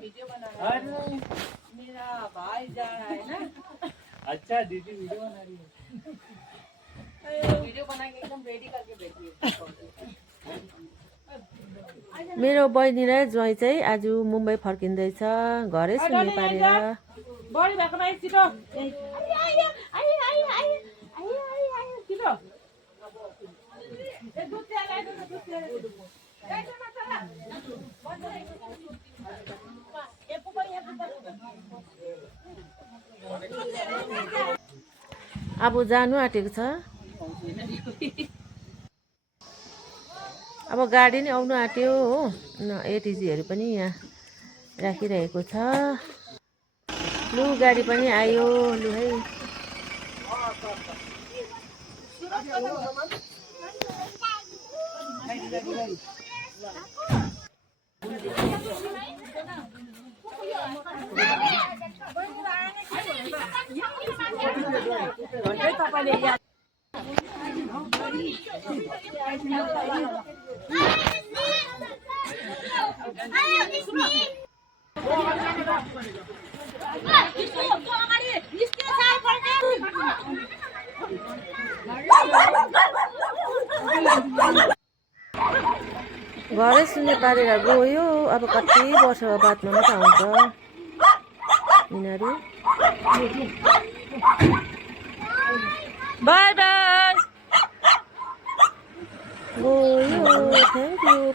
Video बना रहा है। मेरा भाई जा रहा है ना। अच्छा दीदी वीडियो बना रही है। वीडियो बना के एकदम रेडी करके बैठी है। मेरो बहिनी र ज्वाइँ चाहिँ आज मुम्बई फर्किँदैछ घरै सुन्ने पारेर। बढी भएको भाइ छिटो। छिटो। अब जानु आँटेको छ। अब गाडी नै आउनु आँट्यो हो। एटिजीहरू पनि यहाँ राखिरहेको छ। लु गाडी पनि आयो लु है। घरै सुन्ने पारेर गयो। अब कति वर्ष बादमा मात्र आउँछ यिनीहरू। बाई बाई गयो। Thank you.